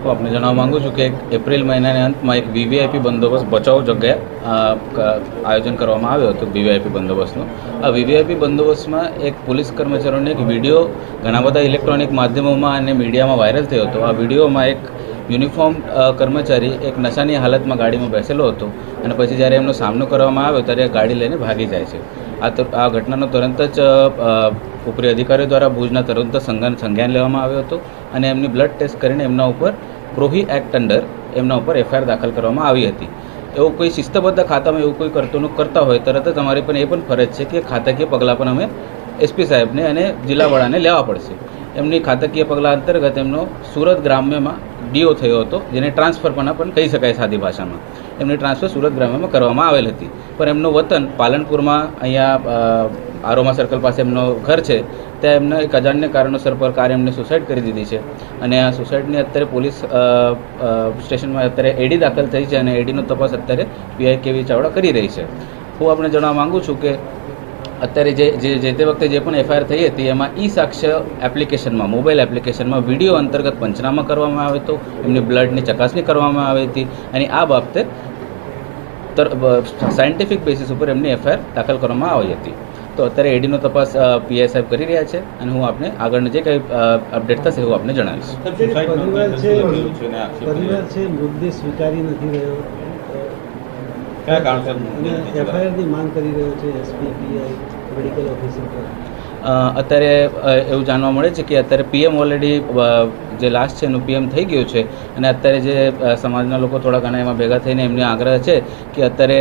હું આપને જણાવવા માંગુ છું કે એક એપ્રિલ મહિનાના અંતમાં એક વીવીઆઈપી બંદોબસ્ત બચાવ જગ્યાએ આયોજન કરવામાં આવ્યો હતો વીવીઆઈપી બંદોબસ્તનું આ વીવીઆઈપી બંદોબસ્તમાં એક પોલીસ કર્મચારીઓનો એક વીડિયો ઘણા બધા ઇલેક્ટ્રોનિક માધ્યમોમાં અને મીડિયામાં વાયરલ થયો હતો આ વિડીયોમાં એક યુનિફોર્મ કર્મચારી એક નશાની હાલતમાં ગાડીમાં બેસેલો હતો અને પછી જ્યારે એમનો સામનો કરવામાં આવ્યો, ત્યારે ગાડી લઈને ભાગી જાય છે। આ તો આ ઘટનાનો તરત જ ઉપરી અધિકારીઓ દ્વારા ભુજના તરત સંજ્ઞાન સંજ્ઞાન લેવામાં આવ્યો હતો અને એમની બ્લડ ટેસ્ટ કરીને એમના ઉપર પ્રોહી એક્ટ અંડર એમના ઉપર એફઆઈઆર દાખલ કરવામાં આવી હતી. એવું કોઈ શિસ્તબદ્ધ ખાતામાં એવું કોઈ કરતું કરતા હોય, તરત જ અમારી પણ એ પણ ફરજ છે કે ખાતાકીય પગલાં પણ અમે એસપી સાહેબને અને જિલ્લાવાળાને લેવા પડશે. એમની ખાતાકીય પગલાં અંતર્ગત એમનો સુરત ગ્રામ્યમાં ડીઓ થયો હતો, જેને ટ્રાન્સફર પણ પણ કહી શકાય સાદી ભાષામાં. એમની ટ્રાન્સફર સુરત ગ્રામ્યમાં કરવામાં આવેલ હતી. પણ એમનું વતન પાલનપુરમાં અહીંયા આરોમા સર્કલ પાસે એમનો ઘર છે, ત્યાં એમને એક અજાણ્ય કારણોસર પર કાર એમને સુસાઇડ કરી દીધી છે. અને આ સુસાઇડની અત્યારે પોલીસ સ્ટેશનમાં અત્યારે એડી દાખલ થઈ છે અને એડીનો તપાસ અત્યારે પીઆઈ કેવી ચાવડા કરી રહી છે. હું આપણે જણાવવા માગું છું કે અત્યારે જે જે જે તે વખતે જે પણ એફઆઈઆર થઈ હતી એમાં ઈ સાક્ષ્ય એપ્લિકેશનમાં મોબાઈલ એપ્લિકેશનમાં વીડિયો અંતર્ગત પંચનામા કરવામાં આવ્યો હતો એમની બ્લડની ચકાસણી કરવામાં આવી હતી અને આ બાબતે સાયન્ટિફિક બેસિસ ઉપર એમની એફઆઈઆર દાખલ કરવામાં આવી હતી. તો અત્યારે એડીનો તપાસ પીઆઈ સાહેબ કરી રહ્યા છે અને હું આપને આગળનું જે કંઈ અપડેટ થશે હું આપને જણાવીશ. પરિવાર છે પરિવાર છે મૃતદેહ સ્વીકારી નથી રહ્યો. કયા કારણસર એફઆઈઆરની માંગ કરી રહ્યો છે એસપીપીઆઈ મેડિકલ ઓફિસર પર. અત્યારે એવું જાણવા મળે છે કે અત્યારે પીએમ ઓલરેડી જે લાસ્ટ છે એનું પીએમ થઈ ગયું છે અને અત્યારે જે સમાજના લોકો થોડા ઘણા એમાં ભેગા થઈને એમને આગ્રહ છે કે અત્યારે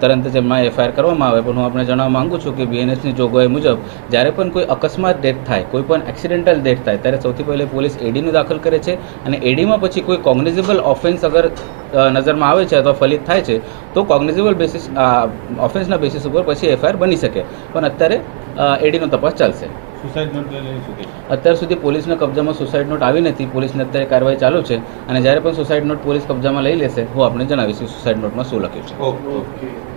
તરંત જ એમાં એફઆઈઆર કરવામાં આવે. પણ હું આપણે જણાવવા માગું છું કે બીએનએસની જોગવાઈ મુજબ જ્યારે પણ કોઈ અકસ્માત ડેથ થાય, કોઈ પણ એક્સિડેન્ટલ ડેથ થાય, ત્યારે સૌથી પહેલે પોલીસ એડીનું દાખલ કરે છે અને એડીમાં પછી કોઈ કોગ્નિઝેબલ ઓફેન્સ અગર નજરમાં આવે છે અથવા ફલિત થાય છે, તો કોગ્નિઝેબલ બેસિસ ઓફેન્સના બેસિસ ઉપર પછી એફઆઈઆર બની શકે. પણ અત્યારે એડીનો તપાસ ચાલશે. અત્યાર સુધી પોલીસના કબજામાં સુસાઇડ નોટ આવી નથી. પોલીસની અત્યારે કાર્યવાહી ચાલુ છે અને જ્યારે પણ સુસાઇડ નોટ પોલીસ કબજામાં લઈ લેશે હું આપણે જણાવીશું સુસાઇડ નોટમાં શું લખ્યું છે. ઓકે.